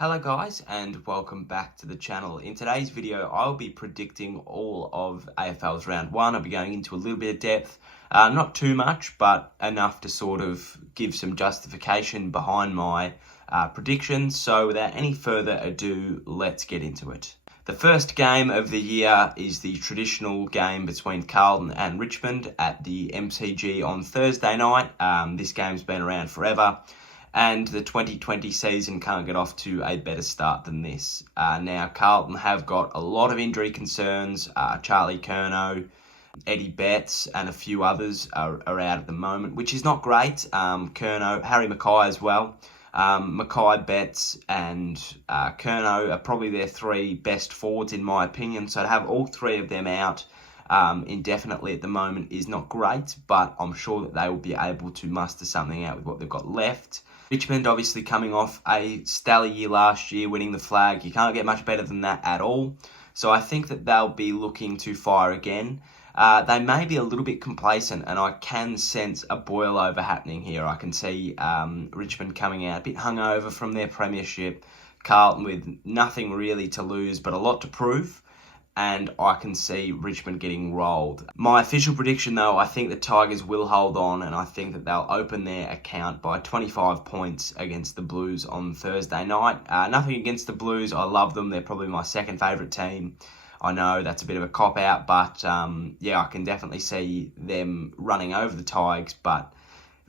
Hello guys and welcome back to the channel. In today's video I'll be predicting all of AFL's round 1. I'll be going into a little bit of depth, not too much but enough to sort of give some justification behind my predictions. So without any further ado, let's get into it. The first game of the year is the traditional game between Carlton and Richmond at the MCG on Thursday night. This game's been around forever. And the 2020 season can't get off to a better start than this. Now, Carlton have got a lot of injury concerns. Charlie Curnow, Eddie Betts, and a few others are out at the moment, which is not great. Curnow, Harry Mackay as well. Mackay, Betts, and Curnow are probably their three best forwards in my opinion. So to have all three of them out indefinitely at the moment is not great, but I'm sure that they will be able to muster something out with what they've got left. Richmond obviously coming off a stellar year last year, winning the flag. You can't get much better than that at all. So I think that they'll be looking to fire again. They may be a little bit complacent, and I can sense a boil over happening here. I can see Richmond coming out a bit hungover from their premiership, Carlton with nothing really to lose but a lot to prove, and I can see Richmond getting rolled. My official prediction though, I think the Tigers will hold on, and I think that they'll open their account by 25 points against the Blues on Thursday night. Nothing against the Blues, I love them, they're probably my second favourite team. I know that's a bit of a cop-out, but yeah, I can definitely see them running over the Tigers, but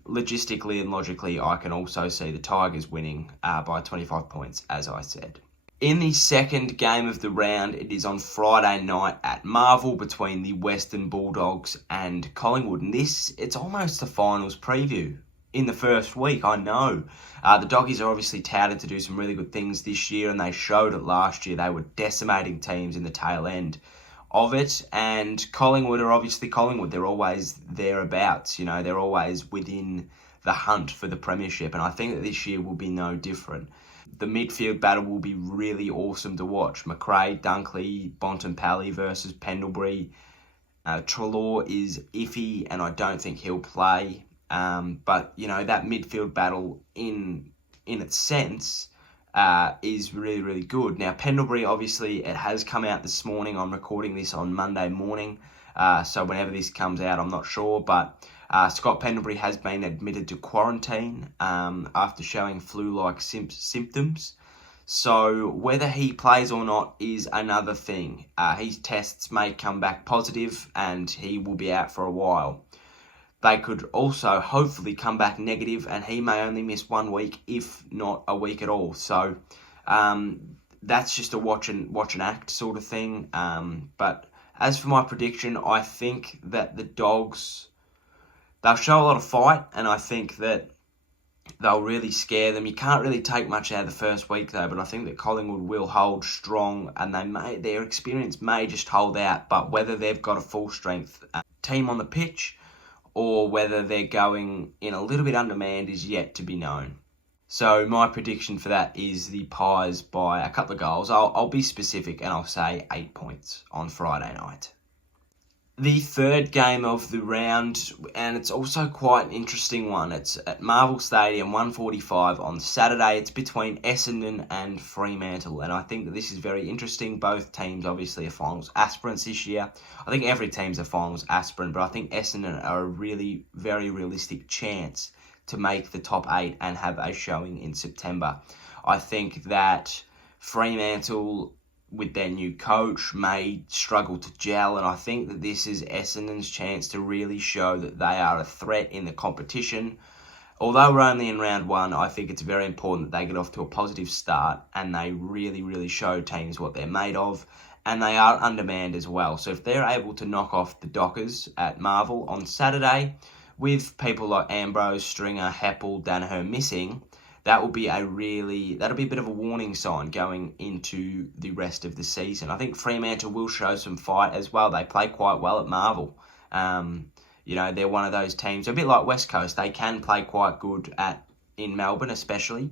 logistically and logically, I can also see the Tigers winning by 25 points, as I said. In the second game of the round, it is on Friday night at Marvel between the Western Bulldogs and Collingwood. And it's almost a finals preview in the first week, I know. The Doggies are obviously touted to do some really good things this year, and they showed it last year. They were decimating teams in the tail end of it. And Collingwood are obviously Collingwood. They're always thereabouts, they're always within the hunt for the premiership. And I think that this year will be no different. The midfield battle will be really awesome to watch. McRae, Dunkley, Bontempelli versus Pendlebury. Treloar is iffy, and I don't think he'll play. But, that midfield battle in its sense is really, really good. Now, Pendlebury, obviously, it has come out this morning. I'm recording this on Monday morning. So whenever this comes out, I'm not sure. But Scott Pendlebury has been admitted to quarantine after showing flu-like symptoms. So whether he plays or not is another thing. His tests may come back positive and he will be out for a while. They could also hopefully come back negative and he may only miss 1 week, if not a week at all. So that's just a watch and act sort of thing. But as for my prediction, I think that the Dogs, they'll show a lot of fight, and I think that they'll really scare them. You can't really take much out of the first week though, but I think that Collingwood will hold strong, and their experience may just hold out. But whether they've got a full strength team on the pitch or whether they're going in a little bit undermanned is yet to be known. So my prediction for that is the Pies by a couple of goals. I'll be specific and I'll say 8 points on Friday night. The third game of the round, and it's also quite an interesting one. It's at Marvel Stadium, 1:45 on Saturday. It's between Essendon and Fremantle, and I think that this is very interesting. Both teams obviously are finals aspirants this year. I think every team's a finals aspirant, but I think Essendon are a really very realistic chance to make the top 8 and have a showing in September. I think that Fremantle, with their new coach, may struggle to gel, and I think that this is Essendon's chance to really show that they are a threat in the competition. Although we're only in round 1, I think it's very important that they get off to a positive start and they really, really show teams what they're made of, and they are undermanned as well. So if they're able to knock off the Dockers at Marvel on Saturday, with people like Ambrose, Stringer, Heppel, Danaher missing, that'll be a bit of a warning sign going into the rest of the season. I think Fremantle will show some fight as well. They play quite well at Marvel. They're one of those teams, a bit like West Coast. They can play quite good in Melbourne, especially.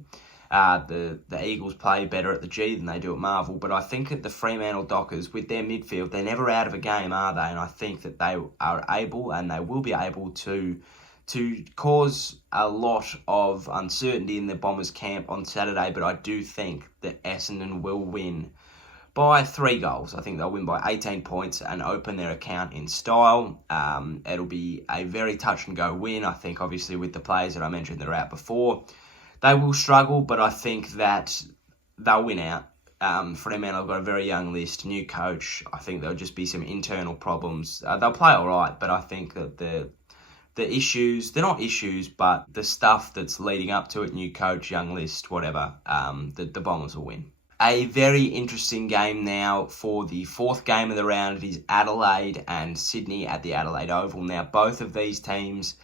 The Eagles play better at the G than they do at Marvel, but I think that the Fremantle Dockers, with their midfield, they're never out of a game, are they? And I think that they are able, and they will be able to to cause a lot of uncertainty in the Bombers camp on Saturday, but I do think that Essendon will win by 3 goals. I think they'll win by 18 points and open their account in style. It'll be a very touch-and-go win. I think, obviously, with the players that I mentioned that are out before, they will struggle, but I think that they'll win out. Fremantle have got a very young list, new coach. I think there'll just be some internal problems. They'll play all right, but I think that the issues, they're not issues, but the stuff that's leading up to it, new coach, young list, whatever, the Bombers will win. A very interesting game now for the 4th game of the round. It is Adelaide and Sydney at the Adelaide Oval. Now, both of these teams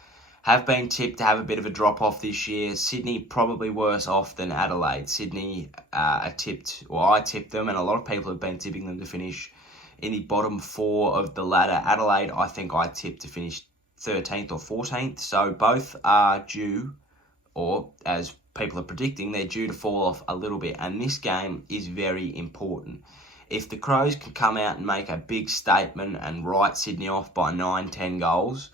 have been tipped to have a bit of a drop-off this year. Sydney probably worse off than Adelaide. Sydney I tipped them, and a lot of people have been tipping them to finish in the bottom 4 of the ladder. Adelaide, I think I tipped to finish 13th or 14th. So both are due, or as people are predicting, they're due to fall off a little bit. And this game is very important. If the Crows can come out and make a big statement and write Sydney off by 9-10 goals,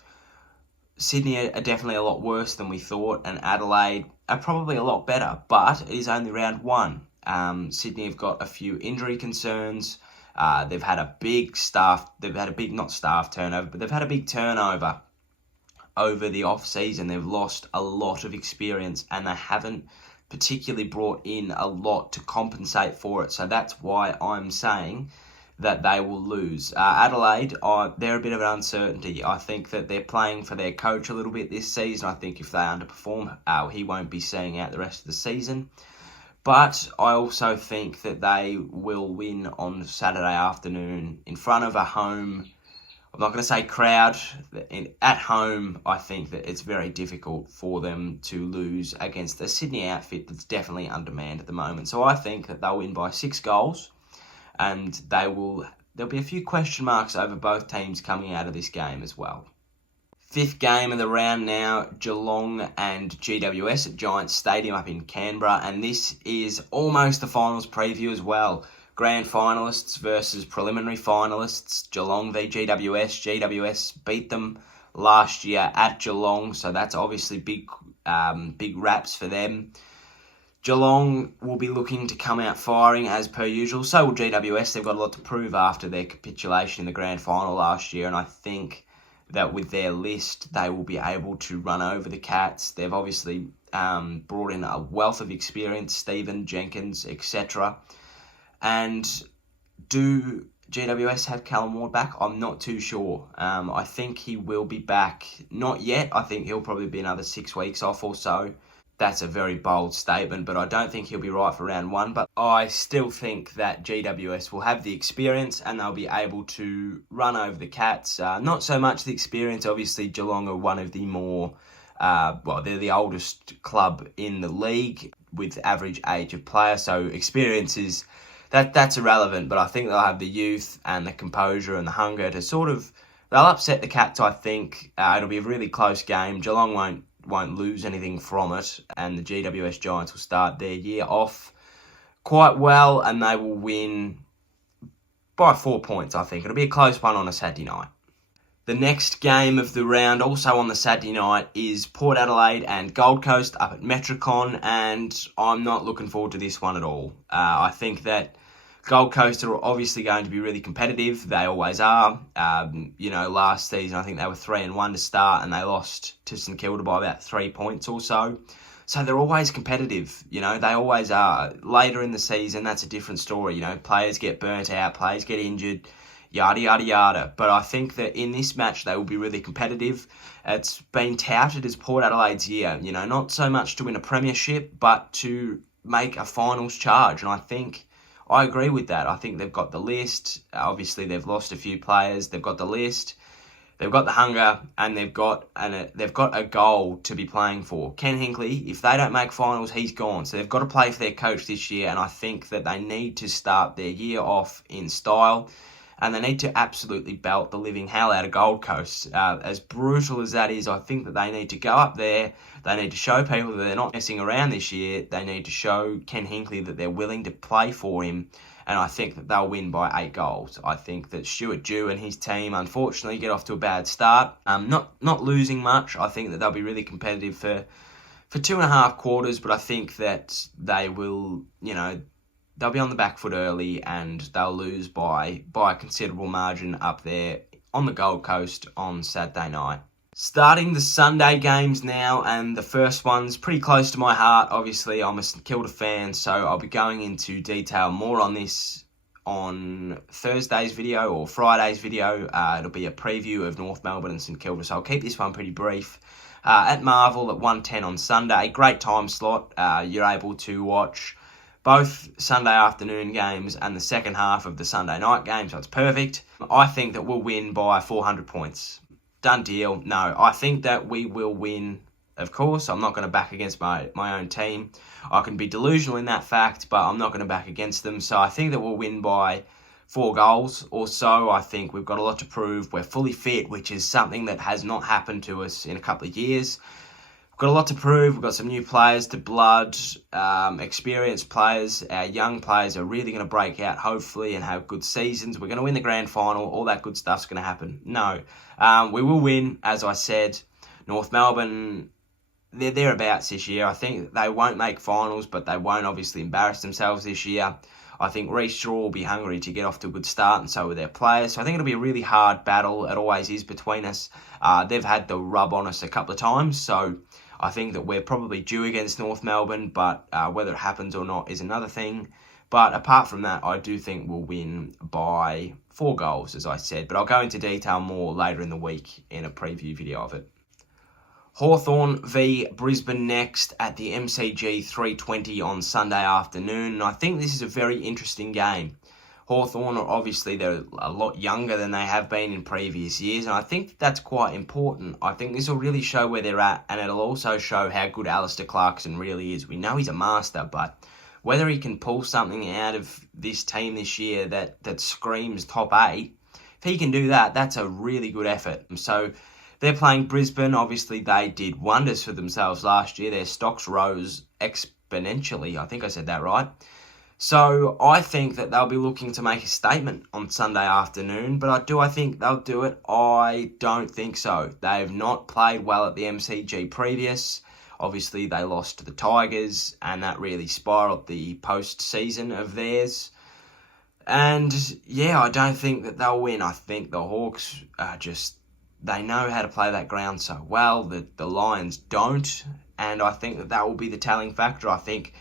Sydney are definitely a lot worse than we thought, and Adelaide are probably a lot better, but it is only round 1. Sydney have got a few injury concerns. They've had a big turnover over the off-season. They've lost a lot of experience, and they haven't particularly brought in a lot to compensate for it. So that's why I'm saying that they will lose. Adelaide, they're a bit of an uncertainty. I think that they're playing for their coach a little bit this season. I think if they underperform, he won't be seeing out the rest of the season. But I also think that they will win on Saturday afternoon in front of a home, I'm not going to say crowd. At home, I think that it's very difficult for them to lose against a Sydney outfit that's definitely undermanned at the moment. So I think that they'll win by 6 goals, and there'll be a few question marks over both teams coming out of this game as well. 5th game of the round now, Geelong and GWS at Giants Stadium up in Canberra, and this is almost the finals preview as well. Grand finalists versus preliminary finalists, Geelong v GWS. GWS beat them last year at Geelong, so that's obviously big raps for them. Geelong will be looking to come out firing as per usual. So will GWS. They've got a lot to prove after their capitulation in the grand final last year, and I think that with their list, they will be able to run over the Cats. They've obviously brought in a wealth of experience, Stephen, Jenkins, etc. And do GWS have Callum Ward back? I'm not too sure. I think he will be back. Not yet. I think he'll probably be another 6 weeks off or so. That's a very bold statement, but I don't think he'll be right for round 1. But I still think that GWS will have the experience and they'll be able to run over the Cats. Not so much the experience. Obviously, Geelong are one of the more, they're the oldest club in the league with average age of player. So experience is, that's irrelevant. But I think they'll have the youth and the composure and the hunger to they'll upset the Cats, I think. It'll be a really close game. Geelong won't lose anything from it, and the GWS Giants will start their year off quite well, and they will win by 4 points, I think. It'll be a close one on a Saturday night. The next game of the round, also on the Saturday night, is Port Adelaide and Gold Coast up at Metricon, and I'm not looking forward to this one at all. I think that Gold Coast are obviously going to be really competitive. They always are. Last season, I think they were 3-1 to start, and they lost to St Kilda by about 3 points or so. So they're always competitive. They always are. Later in the season, that's a different story. Players get burnt out, players get injured, yada, yada, yada. But I think that in this match, they will be really competitive. It's been touted as Port Adelaide's year, not so much to win a premiership, but to make a finals charge. And I agree with that. I think they've got the list. Obviously, they've lost a few players. They've got the list. They've got the hunger, and they've got a goal to be playing for. Ken Hinkley, if they don't make finals, he's gone. So they've got to play for their coach this year, and I think that they need to start their year off in style. and they need to absolutely belt the living hell out of Gold Coast. As brutal as that is, I think that they need to go up there. They need to show people that they're not messing around this year. They need to show Ken Hinkley that they're willing to play for him, and I think that they'll win by 8 goals. I think that Stuart Dew and his team, unfortunately, get off to a bad start. Not losing much. I think that they'll be really competitive for 2.5 quarters, but I think that they will, they'll be on the back foot early and they'll lose by a considerable margin up there on the Gold Coast on Saturday night. Starting the Sunday games now, and the first one's pretty close to my heart. Obviously, I'm a St Kilda fan, so I'll be going into detail more on this on Thursday's video or Friday's video. It'll be a preview of North Melbourne and St Kilda, so I'll keep this one pretty brief. At Marvel at 1:10 on Sunday, great time slot. You're able to watch both Sunday afternoon games and the second half of the Sunday night game, so it's perfect. I think that we'll win by 400 points. Done deal. No, I think that we will win, of course. I'm not going to back against my own team. I can be delusional in that fact, but I'm not going to back against them. So I think that we'll win by 4 goals or so. I think we've got a lot to prove. We're fully fit, which is something that has not happened to us in a couple of years. We've got a lot to prove. We've got some new players to blood, experienced players. Our young players are really going to break out, hopefully, and have good seasons. We're going to win the grand final. All that good stuff's going to happen. No, we will win, as I said. North Melbourne, they're thereabouts this year. I think they won't make finals, but they won't obviously embarrass themselves this year. I think Reece Shaw will be hungry to get off to a good start, and so will their players. So I think it'll be a really hard battle. It always is between us. They've had the rub on us a couple of times, so I think that we're probably due against North Melbourne, but whether it happens or not is another thing. But apart from that, I do think we'll win by 4 goals, as I said. But I'll go into detail more later in the week in a preview video of it. Hawthorn v Brisbane next at the MCG 3:20 on Sunday afternoon. And I think this is a very interesting game. Hawthorn, obviously, they're a lot younger than they have been in previous years, and I think that's quite important. I think this will really show where they're at, and it'll also show how good Alistair Clarkson really is. We know he's a master, but whether he can pull something out of this team this year that screams top 8, if he can do that, that's a really good effort. So they're playing Brisbane. Obviously, they did wonders for themselves last year. Their stocks rose exponentially. I think I said that right. So I think that they'll be looking to make a statement on Sunday afternoon, but do I think they'll do it? I don't think so. They've not played well at the MCG previous. Obviously, they lost to the Tigers, and that really spiralled the post-season of theirs. And yeah, I don't think that they'll win. I think the Hawks are they know how to play that ground so well that the Lions don't, and I think that will be the telling factor. I think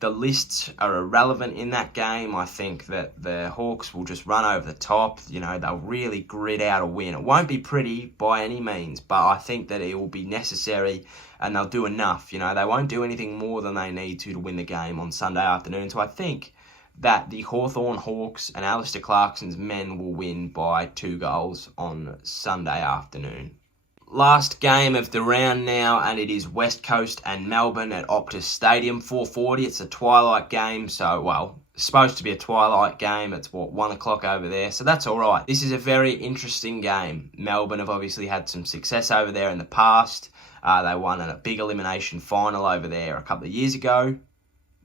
the lists are irrelevant in that game. I think that the Hawks will just run over the top. They'll really grit out a win. It won't be pretty by any means, but I think that it will be necessary and they'll do enough. They won't do anything more than they need to win the game on Sunday afternoon. So I think that the Hawthorn Hawks and Alistair Clarkson's men will win by 2 goals on Sunday afternoon. Last game of the round now, and it is West Coast and Melbourne at Optus Stadium, 4:40. It's a twilight game, so, it's supposed to be a twilight game. It's, 1 o'clock over there, so that's all right. This is a very interesting game. Melbourne have obviously had some success over there in the past. They won a big elimination final over there a couple of years ago.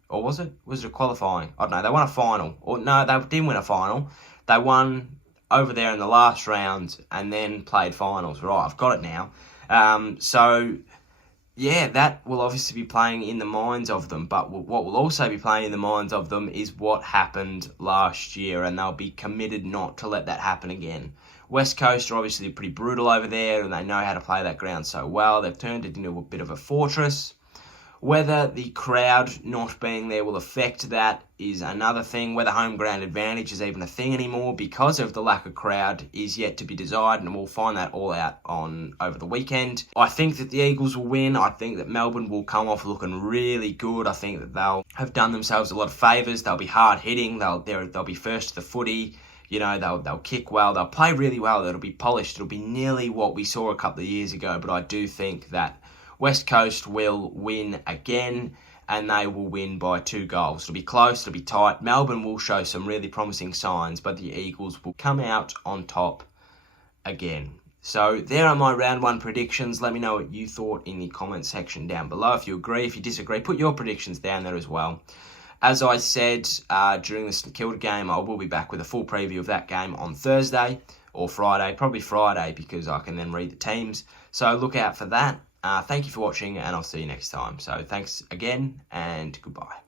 Or was it? Was it a qualifying? I don't know. They won a final. Or no, they didn't win a final. They won over there in the last round and then played finals. Right, I've got it now. So, yeah, that will obviously be playing in the minds of them. But what will also be playing in the minds of them is what happened last year, and they'll be committed not to let that happen again. West Coast are obviously pretty brutal over there, and they know how to play that ground so well. They've turned it into a bit of a fortress. Whether the crowd not being there will affect that is another thing. Whether home ground advantage is even a thing anymore because of the lack of crowd is yet to be desired, and we'll find that all out over the weekend. I think that the Eagles will win. I think that Melbourne will come off looking really good. I think that they'll have done themselves a lot of favours. They'll be hard hitting. They'll be first to the footy. They'll kick well. They'll play really well. It'll be polished. It'll be nearly what we saw a couple of years ago, but I do think that West Coast will win again, and they will win by 2 goals. It'll be close, it'll be tight. Melbourne will show some really promising signs, but the Eagles will come out on top again. So there are my round 1 predictions. Let me know what you thought in the comment section down below. If you agree, if you disagree, put your predictions down there as well. As I said during the St Kilda game, I will be back with a full preview of that game on Thursday or Friday. Probably Friday, because I can then read the teams. So look out for that. Thank you for watching, and I'll see you next time. So thanks again, and goodbye.